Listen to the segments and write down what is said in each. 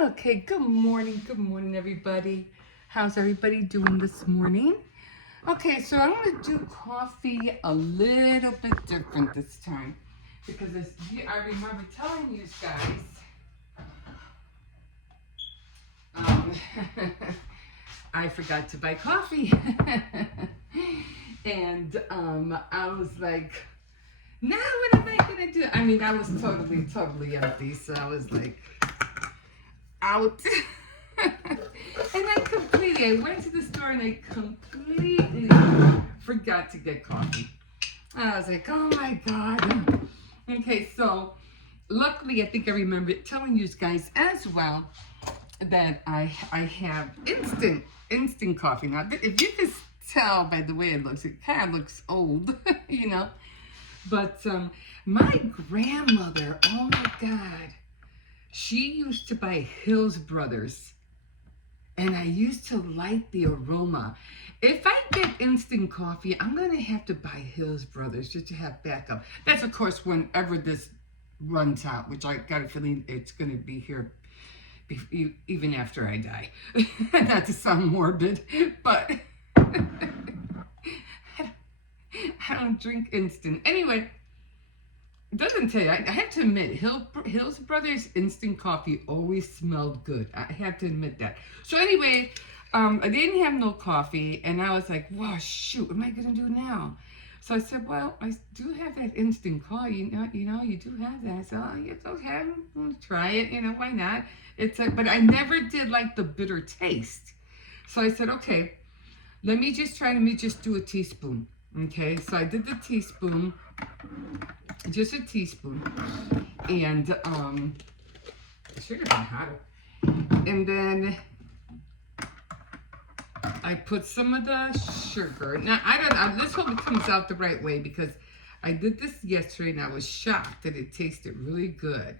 Okay, good morning, everybody. How's everybody doing this morning? Okay, so I'm gonna do coffee a little bit different this time because I remember telling you guys, um, I forgot to buy coffee, and I was like, now what am I gonna do? I mean, I was totally empty, so I was like, out. I went to the store and I completely forgot to get coffee. I was like, oh my God. Okay, so luckily I think I remember telling you guys as well that I have instant coffee. Now, if you can tell by the way it kind of looks old, you know. But my grandmother, oh my God, she used to buy Hills Brothers, and I used to like the aroma. If I get instant coffee, I'm going to have to buy Hills Brothers just to have backup. That's, of course, whenever this runs out, which I got a feeling it's going to be here even after I die. Not to sound morbid, but I don't drink instant. Anyway, it doesn't tell you. I have to admit, Hills Brothers instant coffee always smelled good. I have to admit that. So anyway, I didn't have no coffee, and I was like, "Wow, shoot, what am I gonna do now?" So I said, "Well, I do have that instant coffee. You do have that. So it's okay. Try it. Why not? But I never did like the bitter taste. So I said, okay, let me just do a teaspoon. Okay, so I did the teaspoon, just a teaspoon, and it should have been hotter. And then I put some of the sugar. Now let's hope it comes out the right way because I did this yesterday and I was shocked that it tasted really good.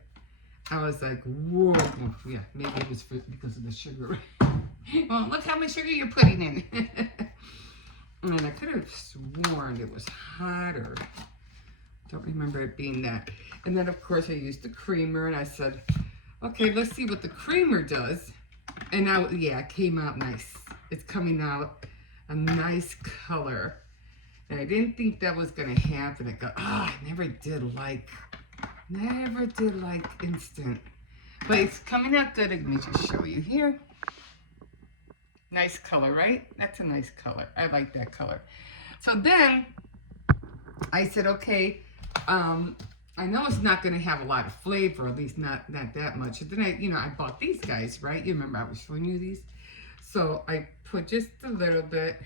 I was like, whoa, yeah, maybe it was because of the sugar. Well, look how much sugar you're putting in. And I could have sworn it was hotter. Don't remember it being that. And then, of course, I used the creamer, and I said, okay, let's see what the creamer does. And now, yeah, it came out nice. It's coming out a nice color. And I didn't think that was going to happen. I never did like instant. But it's coming out good. Let me just show you here. Nice color, right? That's a nice color. I like that color. So then I said, okay, I know it's not going to have a lot of flavor, at least not that much. And then I bought these guys, right? You remember I was showing you these? So I put just a little bit,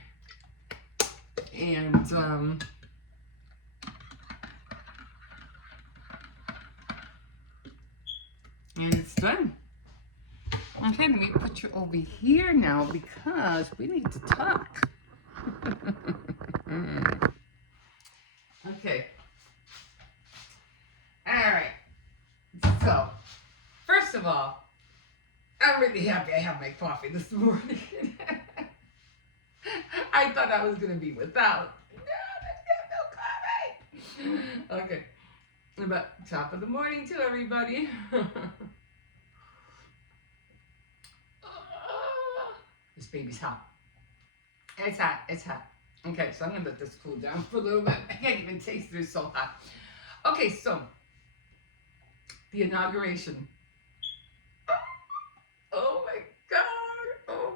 and it's done. Okay, let me put you over here now because we need to talk. Okay. All right. So, first of all, I'm really happy I have my coffee this morning. I thought I was going to be without. No coffee. Okay. But top of the morning to everybody. This baby's hot. It's hot. Okay, so I'm gonna let this cool down for a little bit. I can't even taste it, it's so hot. Okay, so the inauguration. Oh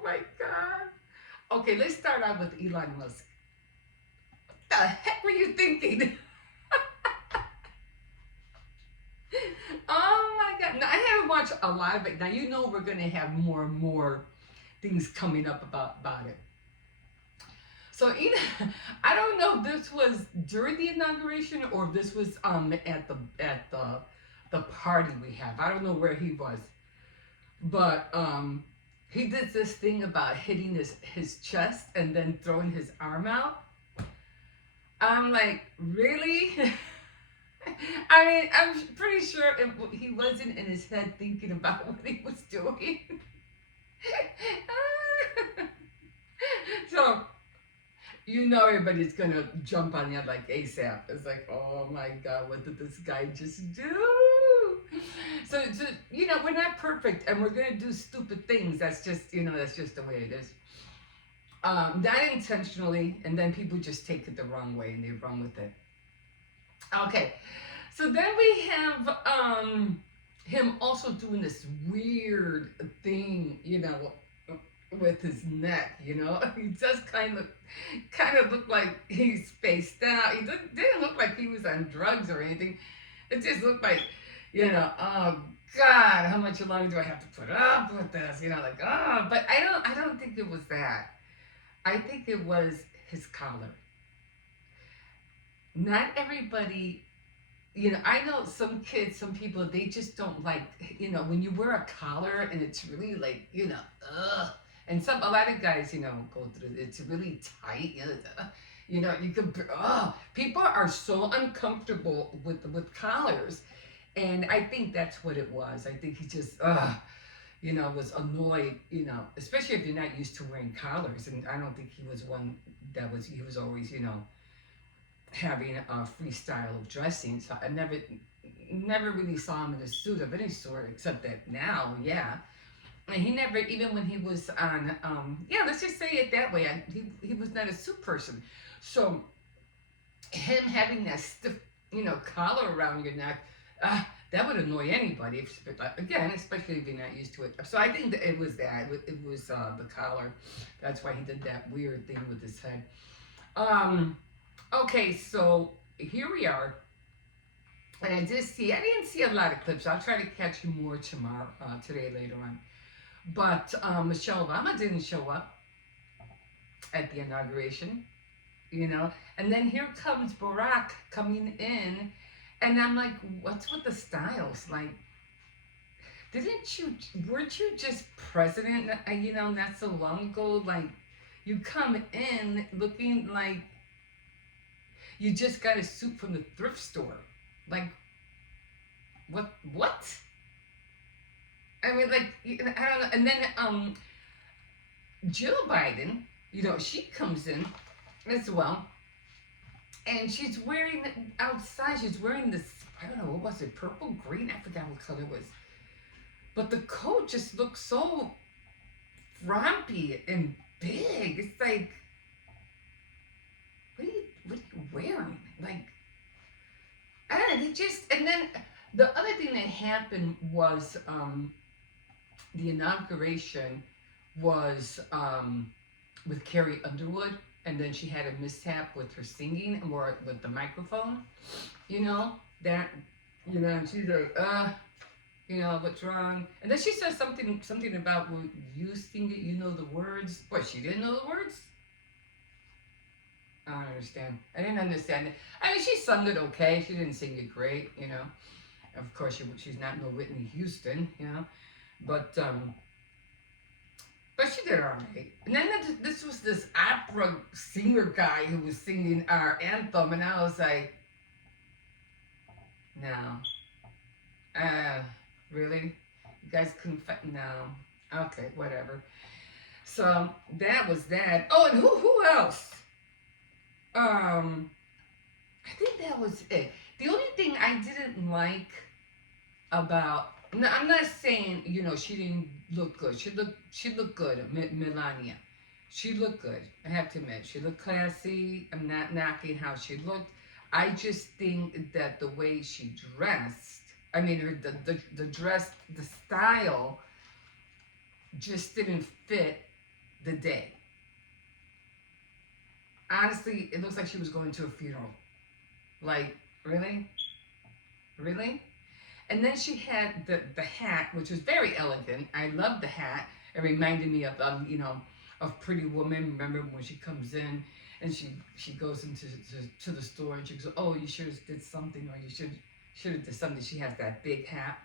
my God. Okay, let's start out with Elon Musk. What the heck were you thinking? Oh my God. Now, I haven't watched a lot of it. Now, we're going to have more and more things coming up about it. So, I don't know if this was during the inauguration or if this was at the party we have. I don't know where he was. But he did this thing about hitting his chest and then throwing his arm out. I'm like, really? I mean, I'm pretty sure he wasn't in his head thinking about what he was doing. So, everybody's going to jump on you like ASAP. It's like, oh my God, what did this guy just do? So, we're not perfect, and we're gonna do stupid things. That's just the way it is. Not intentionally, and then people just take it the wrong way and they run with it. Okay, so then we have him also doing this weird thing, with his neck. He does kind of look like he's spaced out. He didn't look like he was on drugs or anything. It just looked like, oh God, how much longer do I have to put up with this? But I don't think it was that. I think it was his collar. Not everybody, I know some kids, some people, they just don't like, when you wear a collar and it's really like, ugh. And a lot of guys, go through it. It's really tight. You could, people are so uncomfortable with collars. And I think that's what it was. I think he just, was annoyed, especially if you're not used to wearing collars. And I don't think he was one he was always, having a free style of dressing. So I never really saw him in a suit of any sort, except that now, yeah. And he never, even when he was on, let's just say it that way, he was not a suit person. So him having that stiff, collar around your neck, that would annoy anybody. Again, especially if you're not used to it. So I think that it was that. It was the collar. That's why he did that weird thing with his head. Okay, so here we are. And I didn't see a lot of clips. I'll try to catch you more today later on. But Michelle Obama didn't show up at the inauguration, And then here comes Barack coming in. And I'm like, what's with the styles? Like, weren't you just president, not so long ago? Like, you come in looking like you just got a suit from the thrift store. Like, what? I mean, like, I don't know. And then Jill Biden, she comes in as well. And she's wearing, outside, she's wearing this, I don't know, what was it, purple, green? I forgot what color it was. But the coat just looks so frumpy and big. It's like, what are you wearing? Like, I don't know, and then the other thing that happened was, the inauguration was with Carrie Underwood, and then she had a mishap with her singing or with the microphone, that, and she's like, what's wrong? And then she says something about, well, you sing it, the words. What, she didn't know the words? I don't understand. I didn't understand it. I mean, she sung it okay. She didn't sing it great, Of course, she's not no Whitney Houston, But she did all right. And then this was this opera singer guy who was singing our anthem, and I was like, no. Really? You guys couldn't no. Okay, whatever. So that was that. Oh, and who else? I think that was it. The only thing I didn't like about, no, I'm not saying, she didn't look good. She looked good, Melania. She looked good, I have to admit. She looked classy. I'm not knocking how she looked. I just think that the way she dressed, I mean, the dress, the style, just didn't fit the day. Honestly, it looks like she was going to a funeral. Like, really? Really? And then she had the hat, which was very elegant. I love the hat. It reminded me of, of Pretty Woman. Remember when she comes in and she goes into to the store and she goes, oh, you should have did something, or you should have did something. She has that big hat.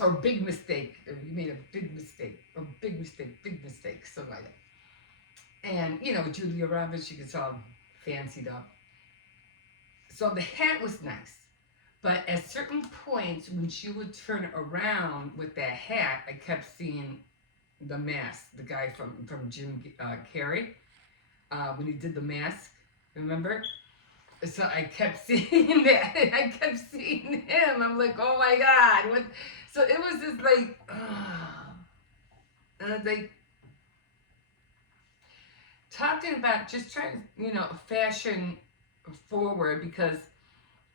Or big mistake. Or you made a big mistake. Or big mistake. So like that. And, Julia Roberts, she gets all fancied up. So the hat was nice. But at certain points, when she would turn around with that hat, I kept seeing the mask, the guy from Jim Carrey, when he did the mask, remember? So I kept seeing that. I kept seeing him. I'm like, oh my God. What? So it was just like, and I was like, talking about just trying to, fashion forward because,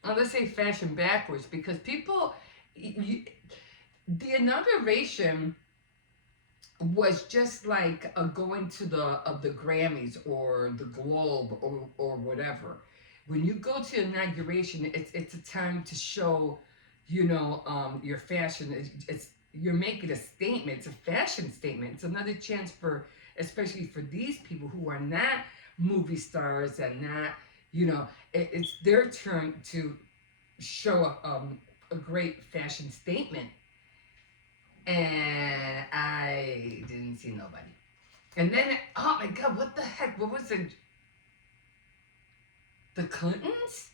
let's say fashion backwards because people, the inauguration was just like a going to the Grammys or the Globe or whatever. When you go to inauguration, it's a time to show, your fashion. It's you're making a statement. It's a fashion statement. It's another chance for, especially for these people who are not movie stars and not, it's their turn to show a great fashion statement. And I didn't see nobody. And then, oh my God, what the heck? What was it? The Clintons?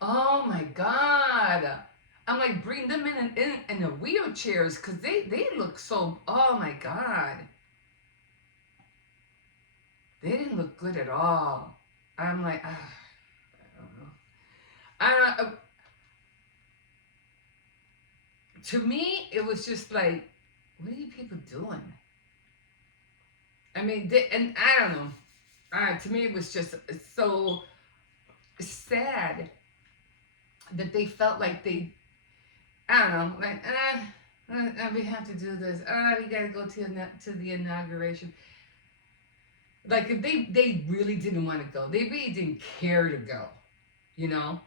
Oh my God. I'm like, bring them in the wheelchairs because they look so, oh my God. They didn't look good at all. I'm like, I don't know. I don't know. To me, it was just like, what are you people doing? I mean, and I don't know. To me, it was just so sad that they felt like they, I don't know, like, we have to do this. We gotta go to the inauguration. Like, if they really didn't want to go, they really didn't care to go.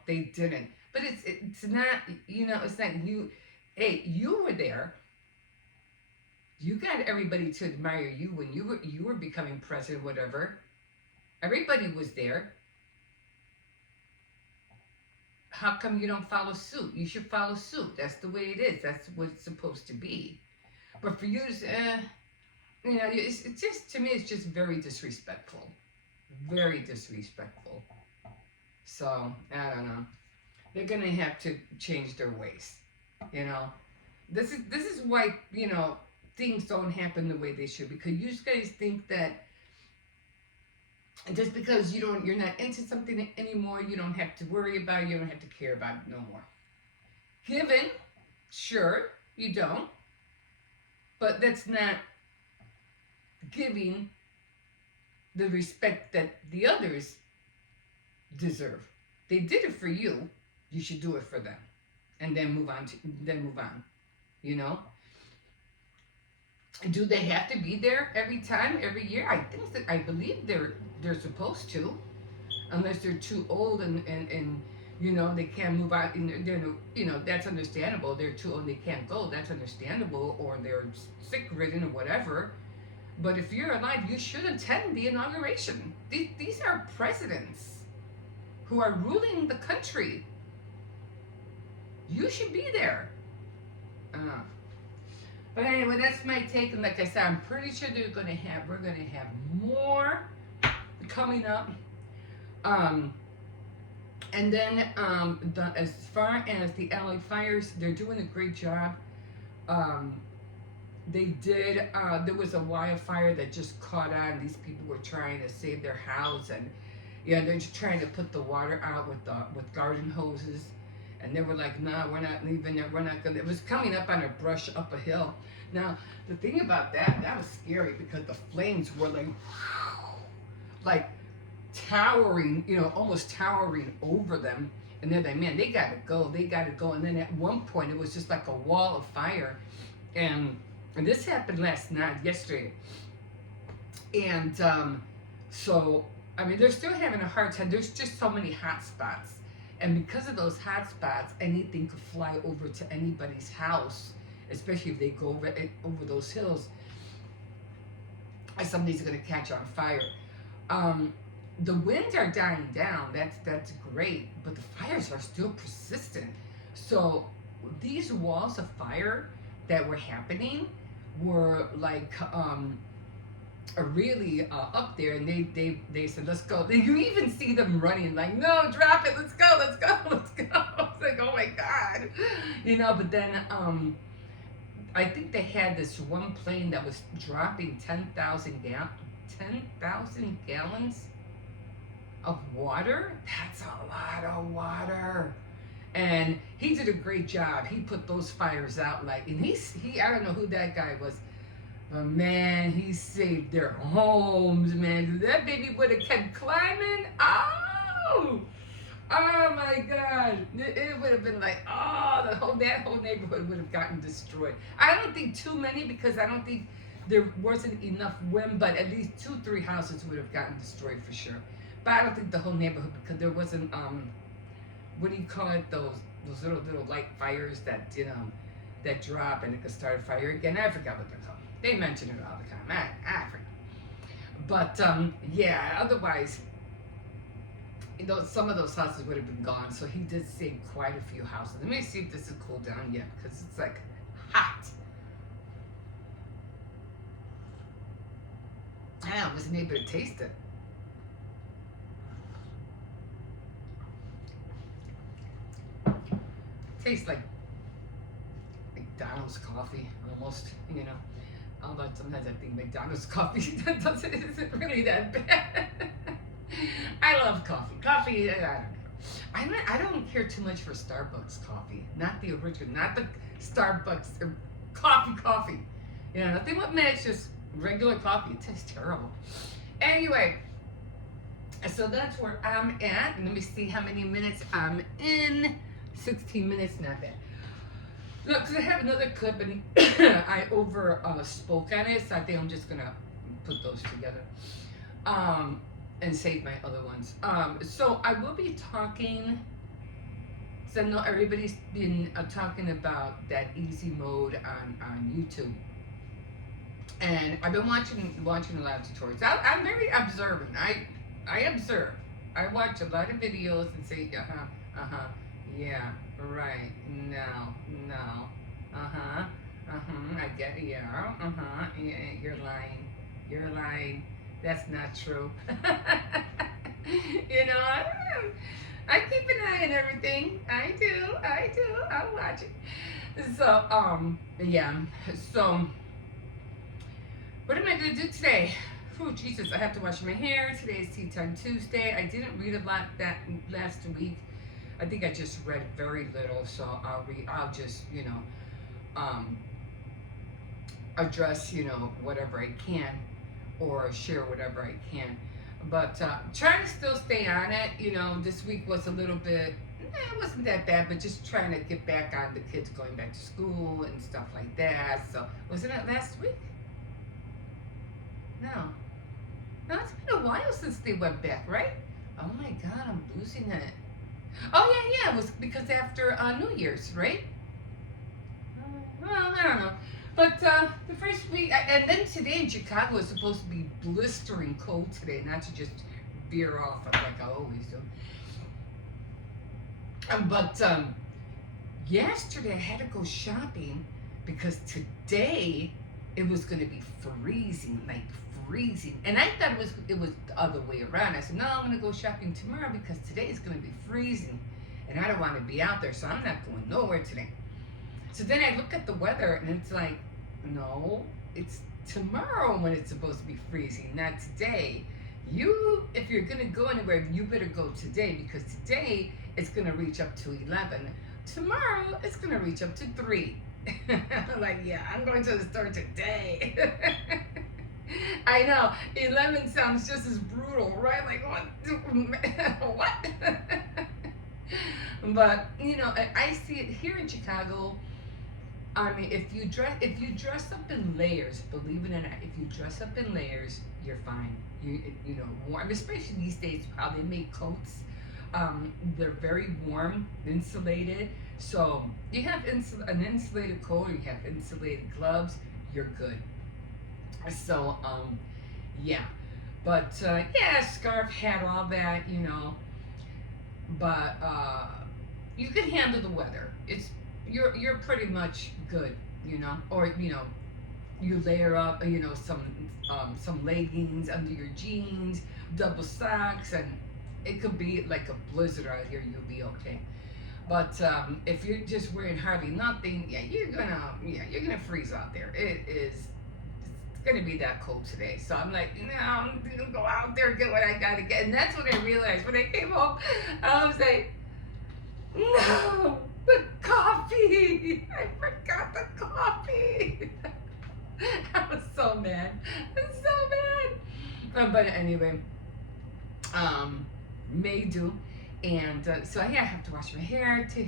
They didn't. But it's not, it's not you. Hey, you were there. You got everybody to admire you when you were becoming president, whatever. Everybody was there. How come you don't follow suit? You should follow suit. That's the way it is. That's what it's supposed to be. But for you to, it's just, to me, it's just very disrespectful. Very disrespectful. So, I don't know. They're going to have to change their ways. This is why, things don't happen the way they should, because you guys think that just because you're not into something anymore, you don't have to worry about it, you don't have to care about it no more. Given, sure, you don't, but that's not giving the respect that the others deserve. They did it for you, you should do it for them, and then move on. Do they have to be there every time, every year? I believe they're supposed to, unless they're too old and they can't move out. And that's understandable. They're too old, they can't go. That's understandable, or they're sick ridden or whatever. But if you're alive, you should attend the inauguration. These are presidents who are ruling the country. You should be there. But anyway, that's my take. And like I said, I'm pretty sure we're gonna have more coming up. And then as far as the LA fires, they're doing a great job. They did. There was a wildfire that just caught on. These people were trying to save their house, and they're just trying to put the water out with garden hoses. And they were like, "Nah, we're not leaving it. We're not gonna." It was coming up on a brush up a hill. Now, the thing about that was scary because the flames were like towering, almost towering over them. And they're like, "Man, they gotta go. They gotta go." And then at one point, it was just like a wall of fire. And this happened yesterday. And so, I mean, they're still having a hard time. There's just so many hot spots. And because of those hot spots, anything could fly over to anybody's house, especially if they go over those hills. And somebody's going to catch on fire. The winds are dying down. That's great, but the fires are still persistent. So these walls of fire that were happening were like are really up there, and they said, "Let's go." You even see them running, like, "No, drop it! Let's go! Let's go! Let's go!" It's like, oh my God, But then I think they had this one plane that was dropping 10,000 gallons of water. That's a lot of water. And he did a great job. He put those fires out like, and he I don't know who that guy was, but man, he saved their homes, man. That baby would have kept climbing. Oh, oh my God. It would have been like, oh, that whole neighborhood would have gotten destroyed. I don't think too many, because I don't think there wasn't enough wind, but at least 2-3 houses would have gotten destroyed for sure. But I don't think the whole neighborhood, because there wasn't what do you call it? Those little light fires that that drop and it could start a fire again. I forgot what they're called. They mention it all the time. I forgot. But yeah. Otherwise, some of those houses would have been gone. So he did save quite a few houses. Let me see if this is cooled down yet, because it's like hot. I wasn't able to taste it. Tastes like McDonald's coffee almost, you know. Although sometimes I think McDonald's coffee isn't really that bad. I love coffee. Coffee, I don't care too much for Starbucks coffee. Not the original, not the Starbucks coffee. You know, nothing but mix, just regular coffee. It tastes terrible. Anyway, so that's where I'm at. Let me see how many minutes I'm in. 16 minutes, not bad. Look, because I have another clip and I spoke on it, so I think I'm just gonna put those together and save my other ones. So I will be talking, so I know everybody's been talking about that easy mode on YouTube, and I've been watching a lot of tutorials. I'm very observant. I observe. I watch a lot of videos and say, yeah, right, no, I get it, yeah, you're lying, that's not true. You know, I keep an eye on everything, I do, I'll watch it. So, yeah, so, what am I going to do today? Oh, Jesus, I have to wash my hair. Today is Tea Time Tuesday. I didn't read a lot that last week. I think I just read very little, so I'll just, you know, address, you know, whatever I can, or share whatever I can. But trying to still stay on it, you know. This week was a little bit, it wasn't that bad, but just trying to get back on the kids going back to school and stuff like that. So, wasn't it last week? No, it's been a while since they went back, right? Oh my God, I'm losing it. Oh yeah, it was because after New Year's, right? Well, I don't know. But the first week, and then today in Chicago is supposed to be blistering cold today, not to just veer off like I always do. But yesterday I had to go shopping because today it was going to be freezing, like freezing. And I thought it was the other way around. I said, no, I'm going to go shopping tomorrow because today is going to be freezing. And I don't want to be out there, so I'm not going nowhere today. So then I look at the weather and it's like, no, it's tomorrow when it's supposed to be freezing, not today. If you're going to go anywhere, you better go today because today it's going to reach up to 11. Tomorrow it's going to reach up to 3. Like, yeah, I'm going to the store today. I know, 11 sounds just as brutal, right? Like, what? But, you know, I see it here in Chicago. I mean, if you dress up in layers, believe it or not, if you dress up in layers, you're fine. You know, warm, especially these days, how they make coats. They're very warm, insulated. So you have an insulated coat, you have insulated gloves, you're good. So, yeah. But, yeah, scarf, hat, all that, you know. But, you can handle the weather. You're pretty much good, you know. Or, you know, you layer up, you know, some leggings under your jeans, double socks, and it could be like a blizzard out here, you'll be okay. But if you're just wearing hardly nothing, yeah, you're gonna freeze out there. It is gonna be that cold today. So I'm like, no, I'm gonna go out there and get what I gotta get. And that's when I realized when I came home, I was like, no, the coffee. I forgot the coffee. I was so mad. I was so mad. But anyway, may do. And so yeah, I have to wash my hair. I still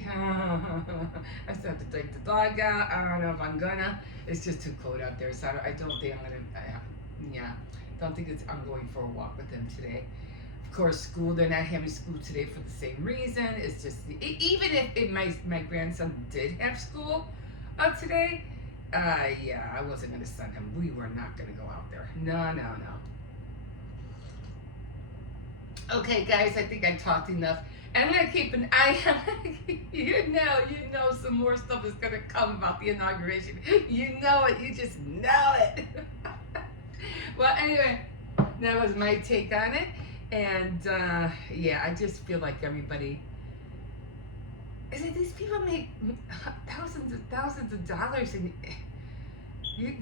have to take the dog out. I don't know if I'm gonna. It's just too cold out there, so I don't think I'm gonna. Yeah, don't think I'm going for a walk with him today. Of course, school. They're not having school today for the same reason. It's just even if my grandson did have school today. Yeah, I wasn't gonna send him. We were not gonna go out there. No. Okay, guys, I think I talked enough. And I'm gonna keep an eye on you know some more stuff is gonna come about the inauguration. You know it, you just know it. Well, anyway, that was my take on it. And yeah, I just feel like everybody is it these people make thousands of dollars and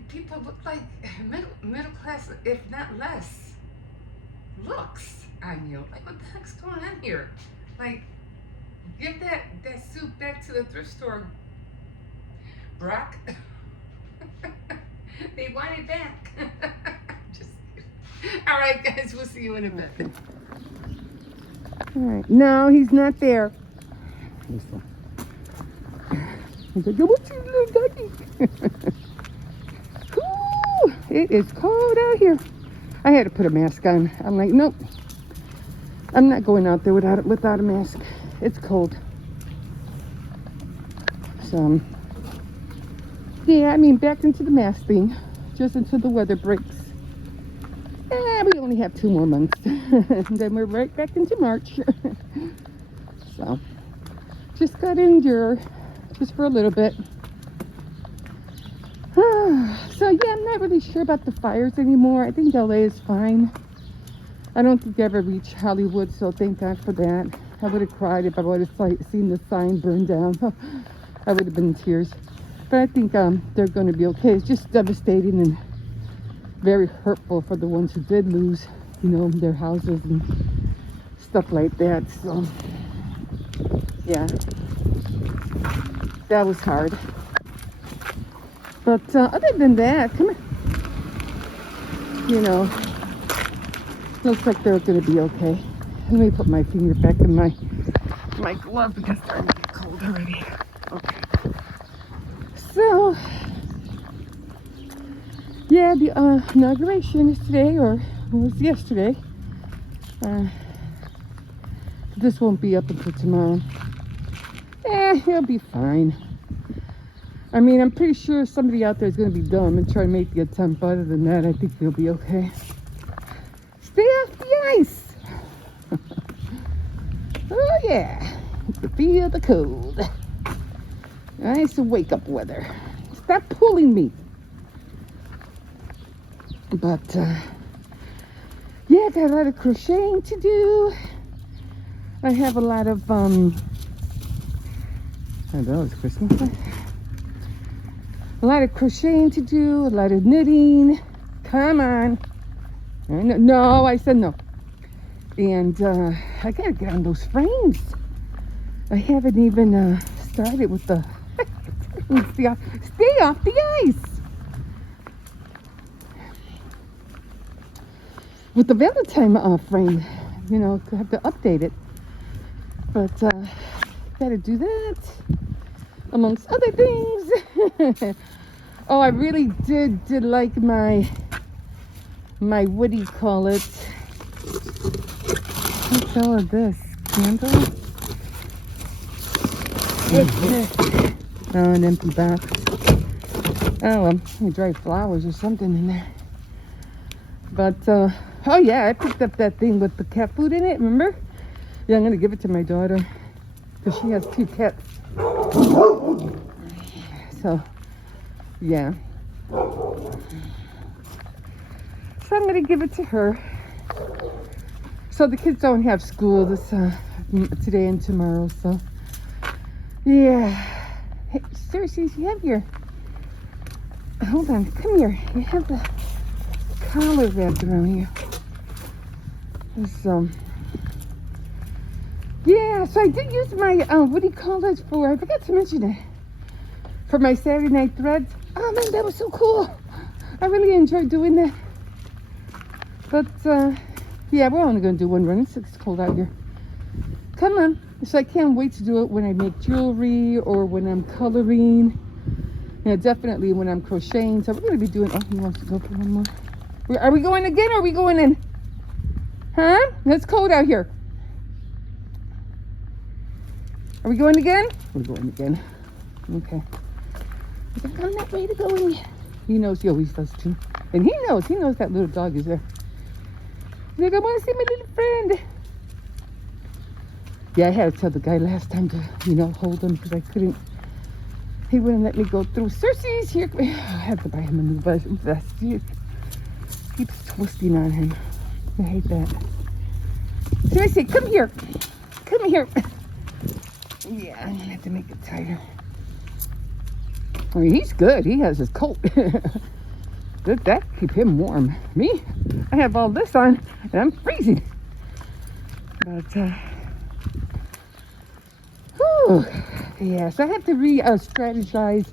people look like middle class, if not less, looks on you. Like, what the heck's going on here? Like, give that suit back to the thrift store, Brock. They want it back. Just kidding. All right, guys, we'll see you in a bit. All right. No, he's not there. He's like, what's your little doggy? Ooh, it is cold out here. I had to put a mask on. I'm like, nope. I'm not going out there without a mask. It's cold. So, yeah, I mean, back into the mask thing. Just until the weather breaks. We only have 2 more months. Then we're right back into March. So, just gotta endure. Just for a little bit. So, yeah, I'm not really sure about the fires anymore. I think LA is fine. I don't think they ever reach Hollywood, so thank God for that. I would have cried if I would have seen the sign burn down. I would have been in tears. But I think they're going to be okay. It's just devastating and very hurtful for the ones who did lose, their houses and stuff like that. So, yeah, that was hard. But other than that, come here. Looks like they're going to be okay. Let me put my finger back in my glove because it's starting to get cold already. Okay. So, yeah, the inauguration is today, or was yesterday. This won't be up until tomorrow. He'll be fine. I mean, I'm pretty sure somebody out there is going to be dumb and try to make the attempt. But other than that, I think he'll be okay. Stay off the ice. Oh yeah, you can feel the cold. Nice wake up weather. Stop pulling me. But yeah, got a lot of crocheting to do. I have a lot of I don't know, it's Christmas time. A lot of crocheting to do, a lot of knitting. Come on. No, I said no. And I gotta get on those frames. I haven't even started with the stay off the ice. With the Valentine frame, I have to update it. But gotta do that amongst other things. Oh, I really did like my what do you call it? What's all of this? Candles? Oh, an empty box. Oh, well, dry flowers or something in there. But, oh yeah, I picked up that thing with the cat food in it, remember? Yeah, I'm going to give it to my daughter. Because she has 2 cats. So, yeah. So I'm going to give it to her. So the kids don't have school this today and tomorrow, so yeah. Hey, seriously, you have your, hold on, come here. You have the collar wrapped around here. So, yeah, so I did use my, what do you call it for? I forgot to mention it. For my Saturday night threads. Oh man, that was so cool. I really enjoyed doing that. But, yeah, we're only going to do one run. It's cold out here. Come on. So I can't wait to do it when I make jewelry or when I'm coloring. Definitely when I'm crocheting. So we're going to be doing... Oh, he wants to go for one more. Are we going again or are we going in? Huh? It's cold out here. Are we going again? We're going again. Okay. He's like, I'm not ready to go in yet. He knows he always does too. And he knows that little dog is there. He's like, I want to see my little friend. Yeah, I had to tell the guy last time to, hold him because I couldn't. He wouldn't let me go through. Cersei's here. I have to buy him a new vest. He keeps twisting on him. I hate that. So I say, come here. Come here. Yeah, I'm going to have to make it tighter. I mean, he's good. He has his coat. That keep him warm. Me, I have all this on and I'm freezing. But, whew, yeah, so I have to strategize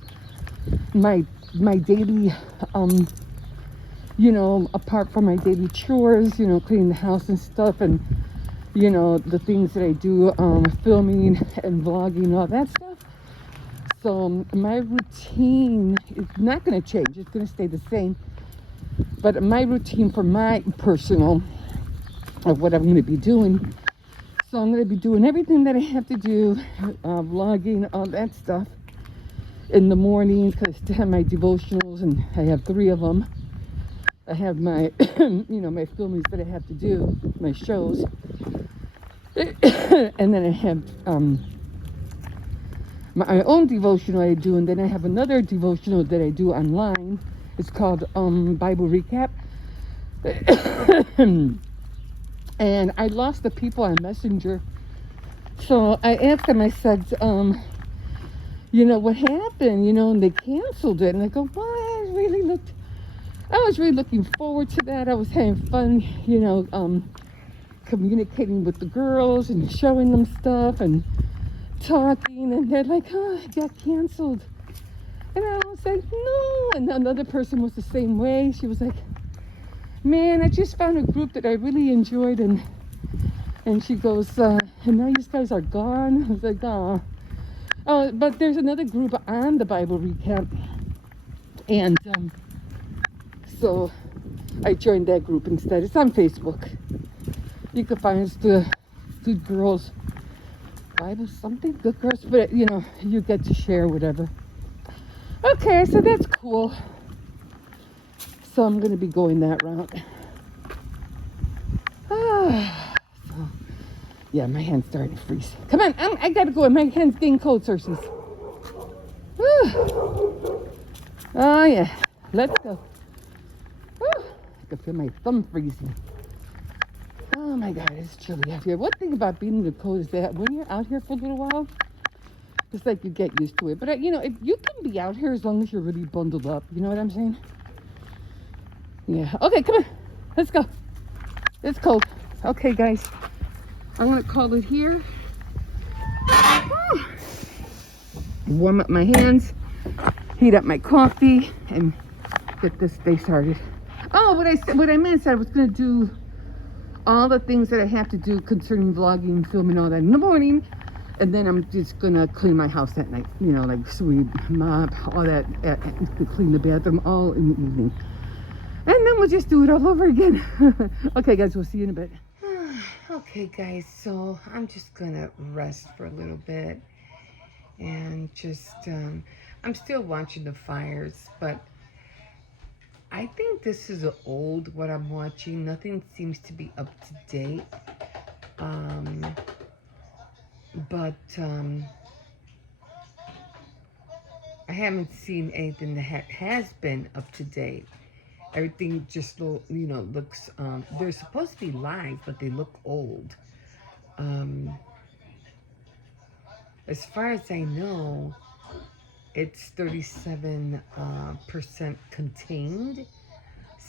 my daily, apart from my daily chores, cleaning the house and stuff, and, the things that I do, filming and vlogging, all that stuff. So my routine is not going to change. It's going to stay the same. But my routine for my personal of what I'm going to be doing. So I'm going to be doing everything that I have to do, vlogging, all that stuff in the morning because I have my devotionals and I have 3 of them. I have my, my filmings that I have to do, my shows. And then I have my own devotional I do, and then I have another devotional that I do online. It's called Bible Recap. And I lost the people on Messenger. So I asked them, I said, what happened? And they canceled it. And I go, well, I was really looking forward to that. I was having fun, communicating with the girls and showing them stuff and talking. And they're like, oh, it got canceled. And I was like, no. And another person was the same way. She was like, man, I just found a group that I really enjoyed. And she goes, and now you guys are gone. I was like, oh. Oh, but there's another group on the Bible Recap. And so I joined that group instead. It's on Facebook. You can find us the Good Girls Bible something. Good Girls. But, you get to share whatever. Okay, so that's cool. So I'm going to be going that route. So, yeah, my hand's starting to freeze. Come on, I got to go. My hand's getting cold, Cersei's. Oh, yeah. Let's go. I can feel my thumb freezing. Oh, my God, it's chilly out here. One thing about being in the cold is that when you're out here for a little while, it's like you get used to it. But, if you can be out here as long as you're really bundled up. You know what I'm saying? Yeah. Okay, come on. Let's go. It's cold. Okay, guys. I'm going to call it here. Warm up my hands. Heat up my coffee. And get this day started. Oh, what I meant is I was going to do all the things that I have to do concerning vlogging, filming, all that in the morning. And then I'm just going to clean my house at night. Like sweep, mop, all that. Clean the bathroom all in the evening. And then we'll just do it all over again. Okay, guys, we'll see you in a bit. Okay, guys, so I'm just going to rest for a little bit. And just, I'm still watching the fires, but I think this is old, what I'm watching. Nothing seems to be up to date. But I haven't seen anything that has been up to date. Everything just, looks, they're supposed to be live, but they look old. As far as I know, it's 37% contained.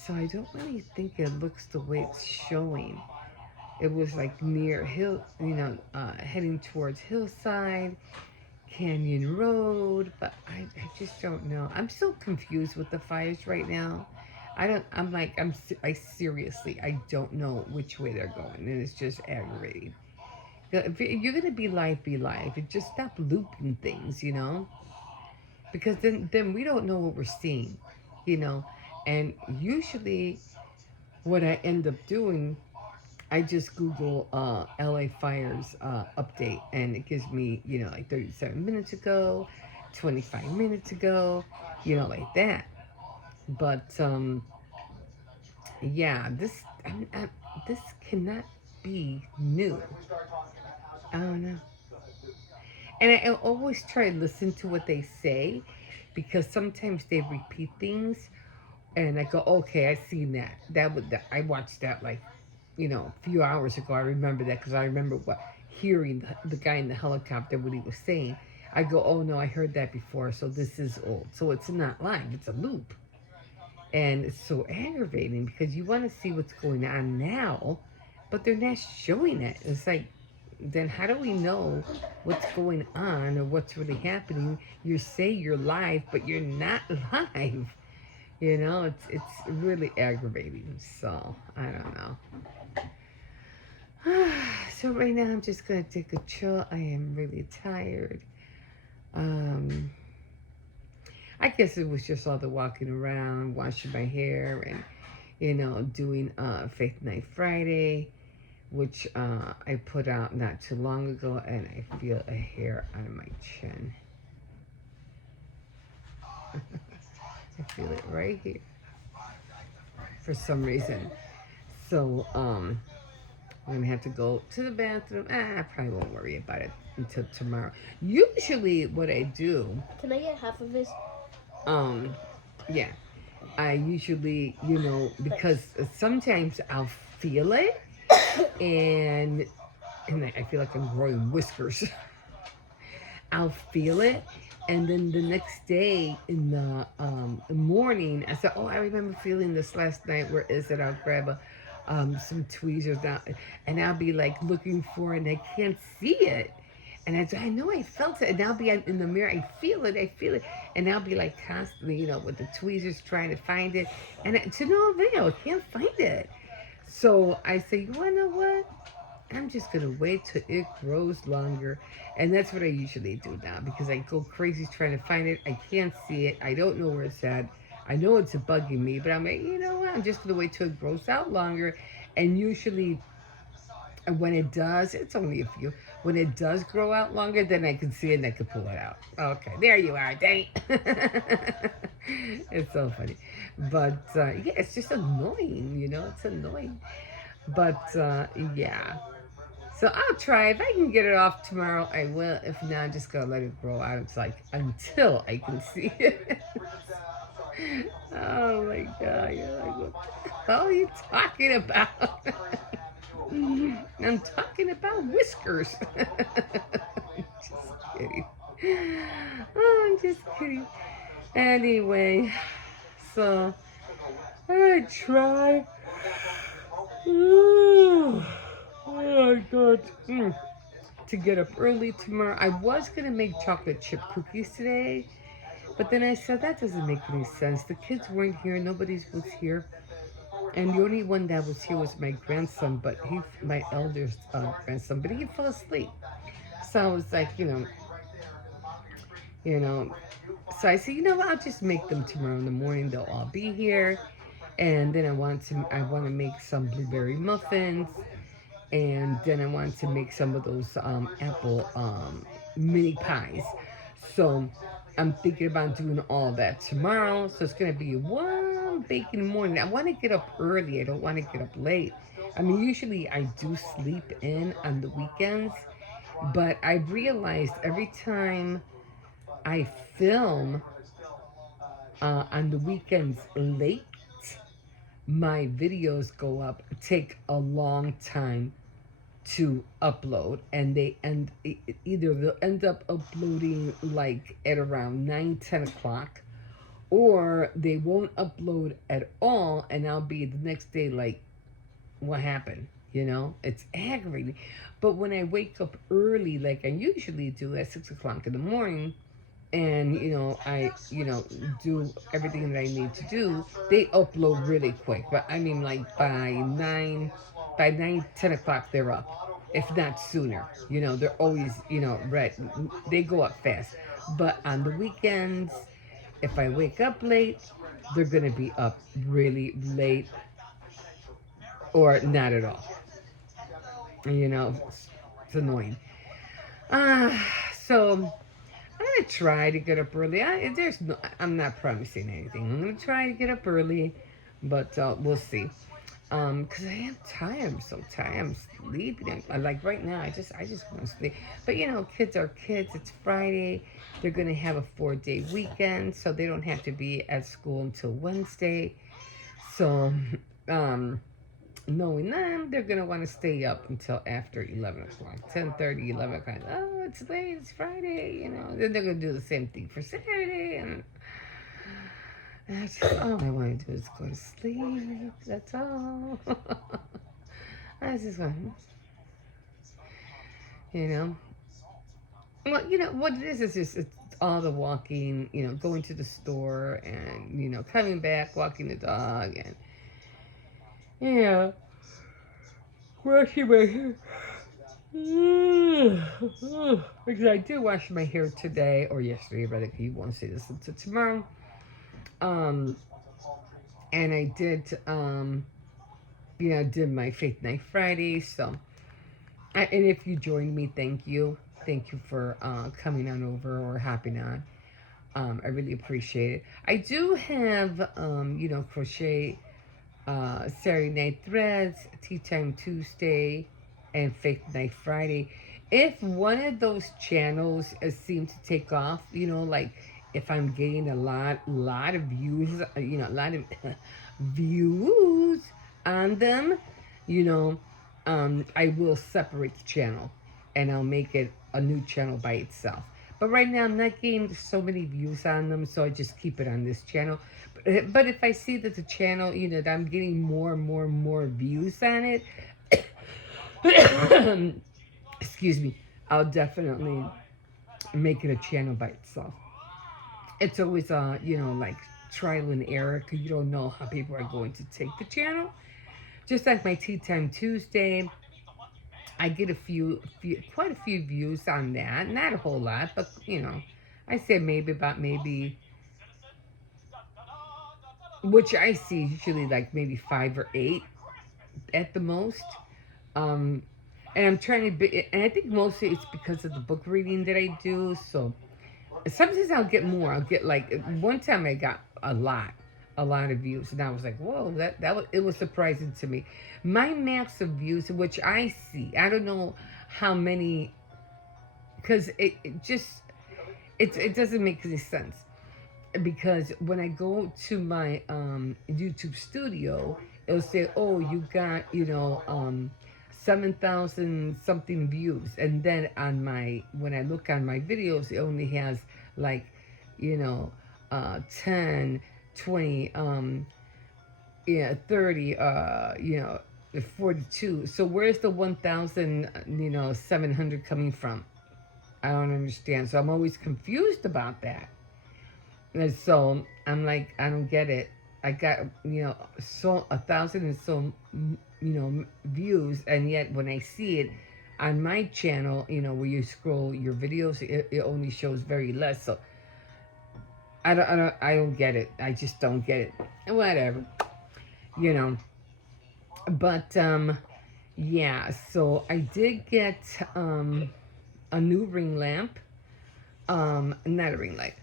So I don't really think it looks the way it's showing. It was like near hill, heading towards Hillside, Canyon Road, but I just don't know. I'm so confused with the fires right now. I seriously, I don't know which way they're going, and it's just aggravating. If you're gonna be live, be live. And just stop looping things. Because then we don't know what we're seeing, you know. And usually, what I end up doing, I just Google LA fires update, and it gives me, like 37 minutes ago, 25 minutes ago, like that. But yeah, this cannot be new. I don't know. And I always try to listen to what they say because sometimes they repeat things, and I go, okay, I seen that. I watched that like a few hours ago. I remember that because I remember hearing the guy in the helicopter what he was saying. I go, oh no, I heard that before, so this is old. So it's not live; it's a loop, and it's so aggravating because you want to see what's going on now, but they're not showing it. It's like, then how do we know what's going on or what's really happening? You say you're live, but you're not live. It's really aggravating. So I don't know. So right now I'm just gonna take a chill. I am really tired. Um, I guess it was just all the walking around, washing my hair, and doing Faith Night Friday, which I put out not too long ago, and I feel a hair on my chin. I feel it right here for some reason. So I'm gonna have to go to the bathroom. I probably won't worry about it until tomorrow. Usually, what I do, Can I get half of this? um, yeah, I usually, because sometimes I'll feel it, and I feel like I'm growing whiskers. I'll feel it, and then the next day in the morning, I said, "Oh, I remember feeling this last night. Where is it? I'll grab some tweezers down, and I'll be like looking for it, and I can't see it." And I know I felt it, and I'll be in the mirror. I feel it, and I'll be like constantly, with the tweezers trying to find it, and to no avail, I can't find it. So I say, you wanna know what? I'm just gonna wait till it grows longer, and that's what I usually do now because I go crazy trying to find it. I can't see it. I don't know where it's at. I know it's bugging me, but I'm like, you know what? I'm just gonna wait till it grows out longer, and usually when it does, it's only a few. When it does grow out longer, then I can see it and I can pull it out. Okay, there you are, dang. It's so funny, but yeah, it's just annoying. It's annoying. But yeah. So I'll try. If I can get it off tomorrow, I will. If not, I'm just gonna let it grow out. It's like until I can see it. Oh my god! You're like, what the hell are you talking about? I'm talking about whiskers. Just kidding. Oh, I'm just kidding. Anyway, so I try. Oh my god. To get up early tomorrow. I was gonna make chocolate chip cookies today, but then I said that doesn't make any sense. The kids weren't here, nobody was here, and the only one that was here was my grandson, but my eldest grandson, but he fell asleep. So I was like, you know. So I said, what? I'll just make them tomorrow in the morning. They'll all be here, and then I want to make some blueberry muffins, and then I wanted to make some of those apple mini pies. So I'm thinking about doing all that tomorrow. So it's gonna be one baking morning. I want to get up early. I don't want to get up late. I mean, usually I do sleep in on the weekends, but I realized every time I film on the weekends late, my videos go up, take a long time to upload, and either they'll end up uploading like at around 9-10 o'clock, or they won't upload at all, and I'll be the next day like, what happened? You know, it's aggravating. But when I wake up early, like I usually do at 6 o'clock in the morning, and I do everything that I need to do, they upload really quick. But I mean, like by 9, 10 o'clock they're up, if not sooner. They're always right. They go up fast. But on the weekends, if I wake up late, they're gonna be up really late or not at all. It's annoying. So I'm gonna try to get up early. I'm not promising anything. I'm gonna try to get up early, but we'll see. Cause I am tired. I'm so tired. I'm sleeping. Like right now, I just want to sleep. But kids are kids. It's Friday. They're gonna have a 4-day weekend, so they don't have to be at school until Wednesday. So, um, knowing them, they're going to want to stay up until after 11 o'clock, 10:30, 11 o'clock. Oh, it's late, it's Friday. Then they're going to do the same thing for Saturday. And that's just all I want to do is go to sleep. That's all. I just want, you know. Well, what it is just it's all the walking, going to the store and, coming back, walking the dog and, yeah. Washing my hair. Because I did wash my hair today or yesterday, rather. You won't see this until tomorrow. And I did, did my Faith Night Friday. So, and if you joined me, thank you. Thank you for coming on over or hopping on. I really appreciate it. I do have, crochet Saturday Night Threads, Tea Time Tuesday, and Faith Night Friday. If one of those channels seems to take off, like if I'm getting a lot of views, a lot of views on them, I will separate the channel and I'll make it a new channel by itself. But right now I'm not getting so many views on them, so I just keep it on this channel. But if I see that the channel, that I'm getting more and more and more views on it, excuse me, I'll definitely make it a channel by itself. It's always, like trial and error because you don't know how people are going to take the channel. Just like my Tea Time Tuesday, I get quite a few views on that. Not a whole lot, but I say maybe, which I see usually like maybe 5 or 8 at the most. And I'm trying to be, and I think mostly it's because of the book reading that I do. So sometimes I'll get more. I'll get like one time I got a lot of views, and I was like, whoa, it was surprising to me. My max of views, which I see, I don't know how many, because it doesn't make any sense. Because when I go to my YouTube studio, it'll say, oh, you got 7,000 something views, and then when I look on my videos, it only has like 10, 20, 30, 42. So where's the 1,700 coming from? I don't understand. So I'm always confused about that. And so I'm like, I don't get it. I got, so 1,000 and so, views, and yet when I see it on my channel, where you scroll your videos, it only shows very less. So I don't get it. I just don't get it. Whatever, But yeah. So I did get a new ring lamp. Not a ring light.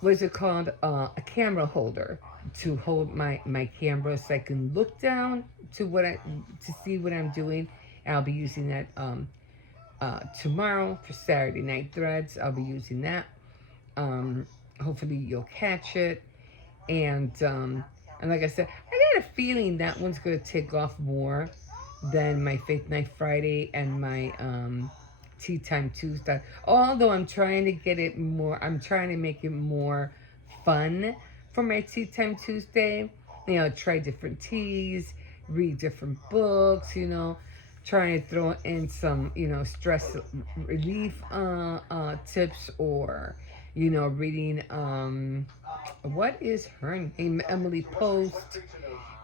What is it called? A camera holder to hold my camera so I can look down to see what I'm doing. I'll be using that tomorrow for Saturday Night Threads. I'll be using that. Hopefully you'll catch it. And like I said, I got a feeling that one's going to take off more than my Faith Night Friday and my Tea Time Tuesday. Although I'm trying to make it more fun for my Tea Time Tuesday. Try different teas, read different books, try to throw in some, stress relief tips, or, reading, what is her name? Emily Post,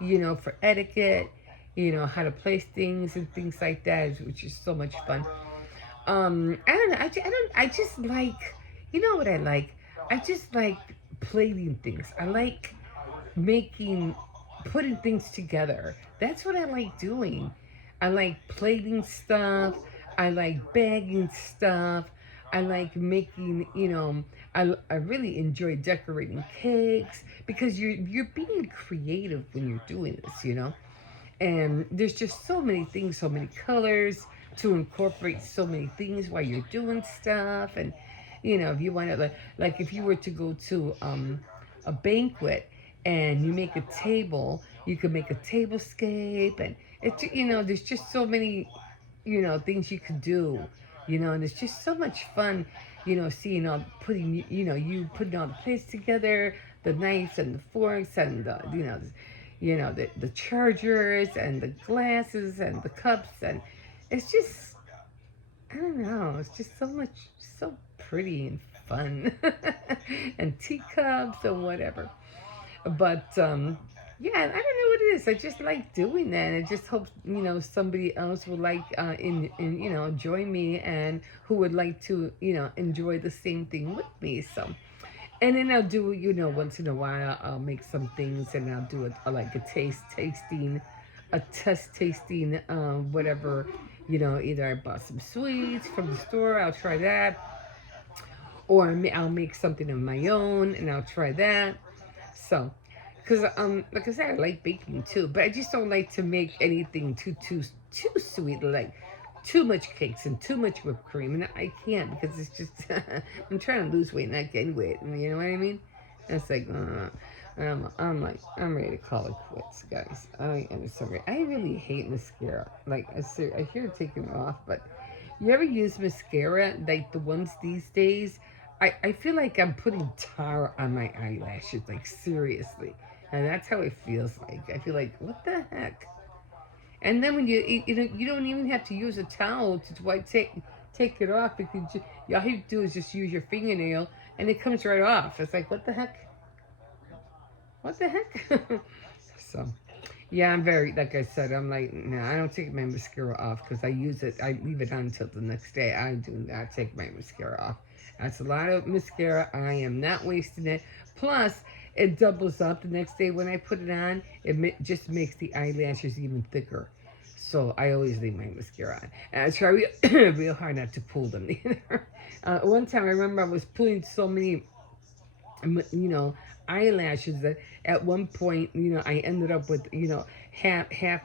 for etiquette, how to place things and things like that, which is so much fun. I don't know. I just like, what I like? I just like plating things. I like making, putting things together. That's what I like doing. I like plating stuff. I like bagging stuff. I like making, I really enjoy decorating cakes, because you're being creative when you're doing this. And there's just so many things, so many colors to incorporate, so many things while you're doing stuff. And if you want to, like if you were to go to a banquet and you make a table, you could make a tablescape. And there's just so many things you could do. And it's just so much fun, seeing all, putting, you putting all the plates together, the knives and the forks, and the, the chargers and the glasses and the cups. And it's just, I don't know, it's just so much, so pretty and fun. And teacups and whatever. But yeah, I don't know what it is. I just like doing that. I just hope somebody else would like in join me, and who would like to enjoy the same thing with me. So, and then I'll do, once in a while I'll make some things, and I'll do like a test tasting, whatever. Either I bought some sweets from the store, I'll try that, or I'll make something of my own and I'll try that. So, because like I said, I like baking too, but I just don't like to make anything too sweet, like too much cakes and too much whipped cream, and I can't, because it's just I'm trying to lose weight, not gain weight. You know what I mean? It's like I'm ready to call it quits, guys. I am sorry. I really hate mascara. Like I hear taking it off, but you ever use mascara, like the ones these days? I feel like I'm putting tar on my eyelashes, like seriously. And that's how it feels like. I feel like, what the heck? And then when you don't even have to use a towel to wipe, take it off, because all you do is just use your fingernail and it comes right off. It's like, what the heck? What the heck? So, yeah, I'm very, like I said, I'm like, no, I don't take my mascara off, because I use it, I leave it on until the next day. I do not take my mascara off. That's a lot of mascara. I am not wasting it. Plus, it doubles up the next day when I put it on. It just makes the eyelashes even thicker. So I always leave my mascara on. And I try real hard not to pull them either. One time I remember I was pulling so many, eyelashes, that at one point, I ended up with, half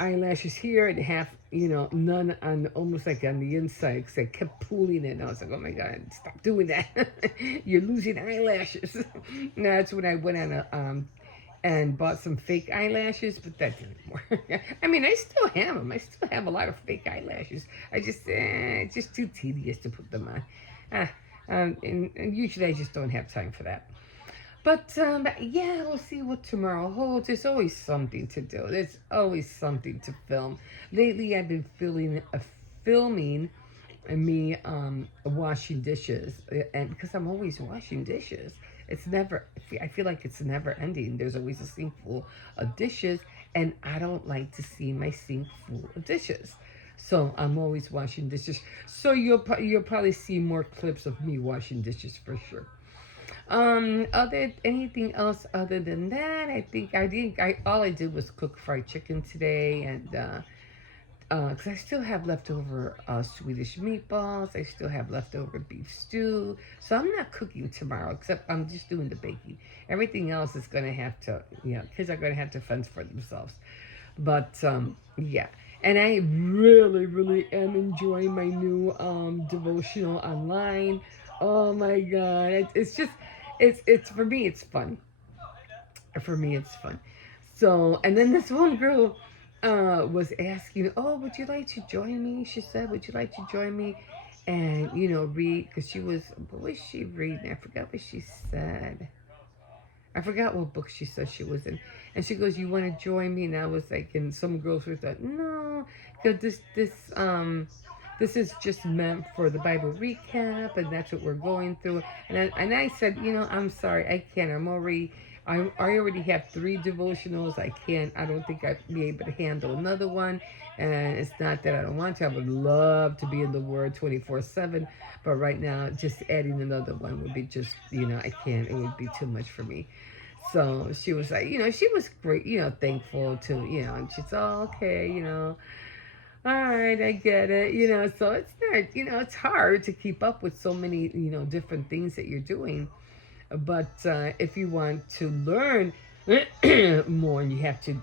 eyelashes here and half, none on, almost like on the inside, because I kept pulling it. And I was like, oh my God, stop doing that. You're losing eyelashes. And that's when I went on and bought some fake eyelashes, but that didn't work. I mean, I still have them. I still have a lot of fake eyelashes. It's just too tedious to put them on. And usually I just don't have time for that. But yeah, we'll see what tomorrow holds. There's always something to do. There's always something to film. Lately, I've been filming me washing dishes, and because I'm always washing dishes, it's never. I feel like it's never ending. There's always a sink full of dishes, and I don't like to see my sink full of dishes. So I'm always washing dishes. So you'll probably see more clips of me washing dishes for sure. Other anything else other than that? I all I did was cook fried chicken today, and because I still have leftover Swedish meatballs, I still have leftover beef stew. So I'm not cooking tomorrow, except I'm just doing the baking. Everything else is gonna have to, kids are gonna have to fend for themselves. But yeah. And I really, really am enjoying my new devotional online. Oh my God. It's just, it's for me, it's fun. For me, it's fun. So, and then this one girl was asking, oh, would you like to join me? She said, would you like to join me? And, read, because what was she reading? I forgot what she said. I forgot what book she said she was in. And she goes, "You want to join me?" And I was like, and some girls were like, "No, because this is just meant for the Bible recap, and that's what we're going through." And I said, I'm sorry, I can't. I already have 3 devotionals. I can't. I don't think I'd be able to handle another one. And it's not that I don't want to. I would love to be in the Word 24/7, but right now, just adding another one would be just, I can't. It would be too much for me. So she was like, she was great, thankful to, and she's all okay, all right, I get it, so it's not, it's hard to keep up with so many, different things that you're doing. But if you want to learn more, you have to,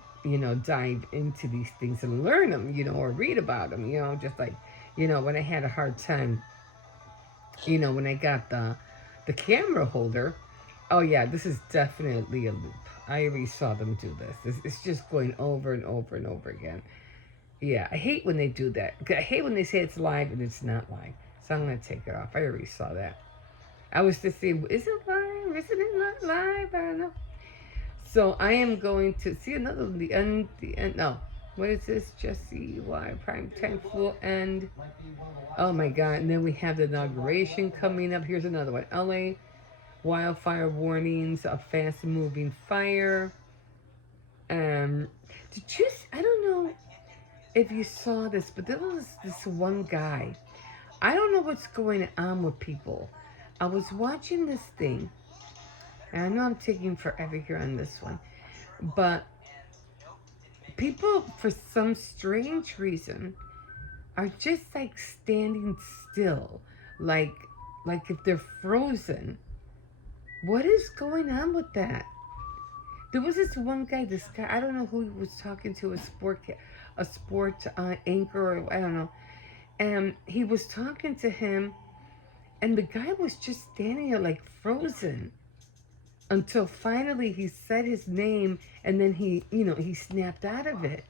dive into these things and learn them, or read about them, just like, when I had a hard time, when I got the camera holder. Oh yeah, this is definitely a loop. I already saw them do this. It's just going over and over and over again. Yeah, I hate when they do that. I hate when they say it's live and it's not live. So I'm gonna take it off. I already saw that. I was just saying, is it live? Isn't it not live? I don't know. So I am going to see another one. The end. No, what is this? Jesse Y prime time full end. Oh my God! And then we have the inauguration coming up. Here's another one. LA wildfire warnings, a fast moving fire. Did you? I don't know if you saw this, but there was this one guy. I don't know what's going on with people. I was watching this thing, and I know I'm taking forever here on this one, but people, for some strange reason, are just like standing still, like if they're frozen. What is going on with that? There was this one guy, I don't know who he was talking to, a sport anchor, or I don't know. And he was talking to him, and the guy was just standing there like frozen until finally he said his name, and then he snapped out of it.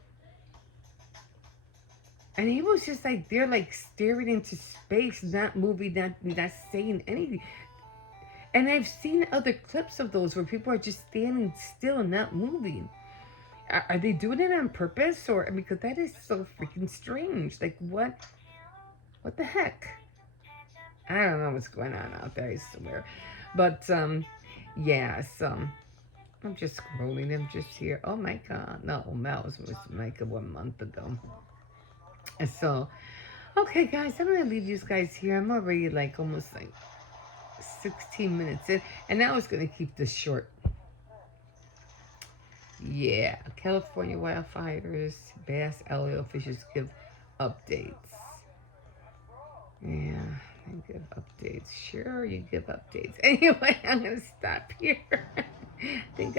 And he was just like there, like staring into space, not moving, not saying anything. And I've seen other clips of those where people are just standing still and not moving. Are they doing it on purpose, or because that is so freaking strange? Like what the heck? I don't know what's going on out there. I swear. But yeah. So I'm just scrolling. I'm just here. Oh my God! No, that was like 1 month ago. And so, okay, guys, I'm gonna leave you guys here. I'm already like almost like 16 minutes in, and I was gonna keep this short. Yeah, California wildfires, bass, alio fishes give updates. Yeah, they give updates. Sure, you give updates. Anyway, I'm gonna stop here. I think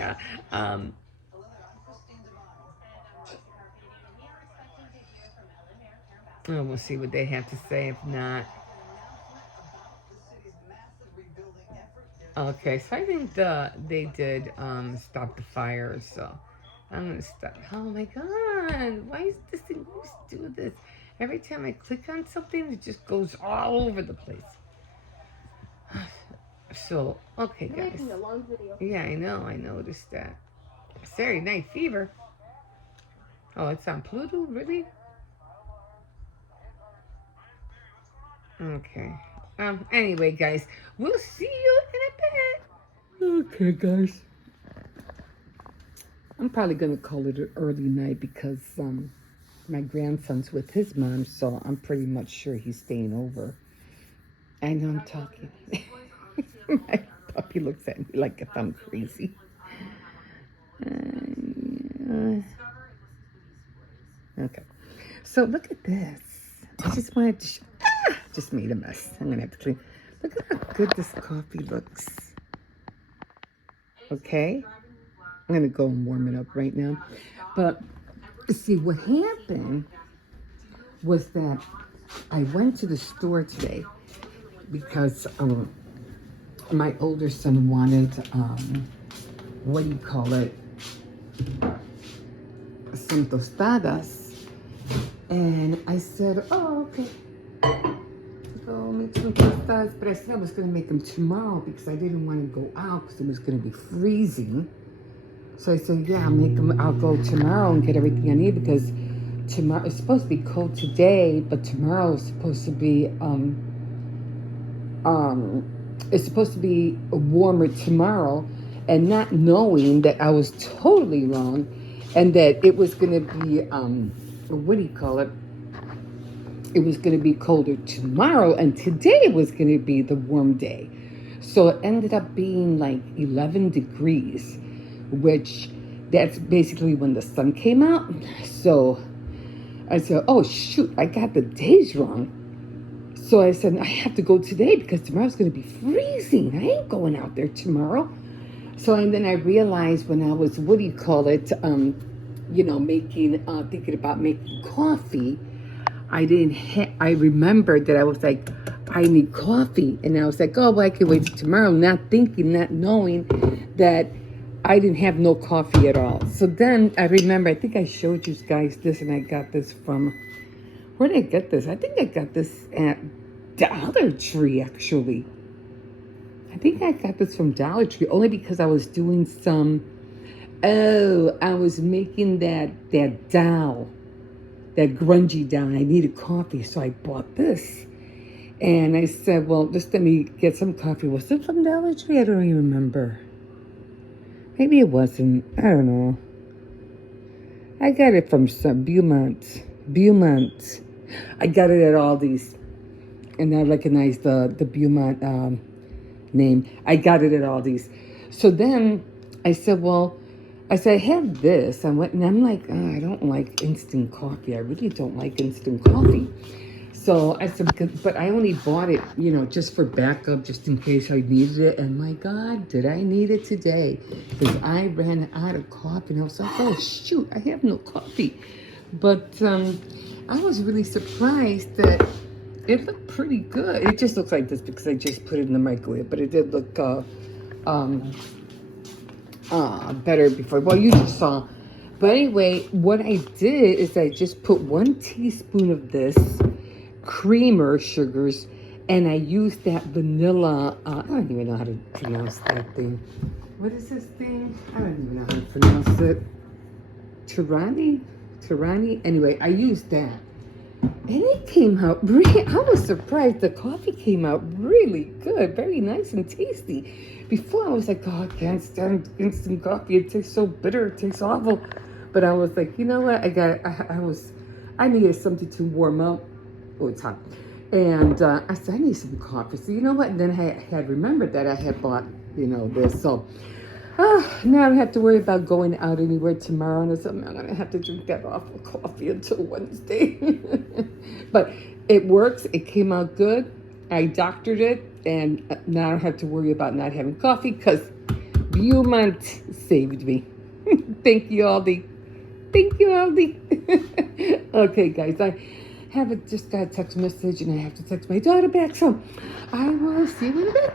we'll see what they have to say. If not, okay. So I think they did stop the fire. So I'm gonna stop. Oh my God! Why is this thing always do this? Every time I click on something, it just goes all over the place. So, okay, guys. Making a long video. Yeah, I know. I noticed that. Saturday Night Fever. Oh, it's on Pluto? Really? Okay. Anyway, guys, we'll see you in a bit. Okay, guys. I'm probably gonna call it an early night because my grandson's with his mom, so I'm pretty much sure he's staying over. I know I'm talking. My puppy looks at me like if I'm crazy. Okay. So look at this. I just wanted to just made a mess. I'm gonna have to clean. Look at how good this coffee looks. Okay. I'm gonna go and warm it up right now. But see, what happened was that I went to the store today because my older son wanted what do you call it? Some tostadas. And I said, oh, okay. Go, with some tostadas, but I said I was going to make them tomorrow because I didn't want to go out because it was going to be freezing. So I said, yeah, I'll make them. I'll go tomorrow and get everything I need because tomorrow it's supposed to be cold today, but tomorrow is supposed to be it's supposed to be warmer tomorrow, and not knowing that I was totally wrong, and that it was going to be what do you call it? It was going to be colder tomorrow, and today was going to be the warm day. So it ended up being like 11 degrees, which that's basically when the sun came out. So I said, oh shoot, I got the days wrong. So I said, I have to go today because tomorrow's going to be freezing. I ain't going out there tomorrow. So and then I realized when I was, what do you call it, making, thinking about making coffee, I remembered that I was like, I need coffee. And I was like, oh, well, I can wait till tomorrow, not thinking, not knowing that I didn't have no coffee at all. So then I remember, I think I showed you guys this, and I got this from, where did I get this? I think I got this at Dollar Tree, actually. I think I got this from Dollar Tree only because I was doing I was making that doll, that grungy doll. I needed coffee, so I bought this. And I said, well, just let me get some coffee. Was it from Dollar Tree? I don't even remember. Maybe it wasn't. I don't know. I got it from some Beaumont. I got it at Aldi's. And I recognized the Beaumont name. I got it at Aldi's. So then I said, I have this. And I'm like, oh, I don't like instant coffee. I really don't like instant coffee. So I said, but I only bought it, just for backup, just in case I needed it. And my God, did I need it today? Because I ran out of coffee. And I was like, oh, shoot, I have no coffee. But I was really surprised that it looked pretty good. It just looks like this because I just put it in the microwave. But it did look better before. Well, you just saw. But anyway, what I did is I just put 1 teaspoon of this creamer sugars, and I used that vanilla, I don't even know how to pronounce that thing. What is this thing? I don't even know how to pronounce it. Tirani? Anyway, I used that. And it came out I was surprised. The coffee came out really good, very nice and tasty. Before I was like, oh, I can't stand instant coffee. It tastes so bitter. It tastes awful. But I was like, you know what? I needed something to warm up. Oh, it's hot. And I said, I need some coffee. So you know what? And then I had remembered that I had bought, this. So now I don't have to worry about going out anywhere tomorrow. And I said, I'm going to have to drink that awful coffee until Wednesday. But it works. It came out good. I doctored it. And now I don't have to worry about not having coffee because Beaumont saved me. Thank you, Aldi. Okay, guys. I just got a text message and I have to text my daughter back. So I will see you in a bit.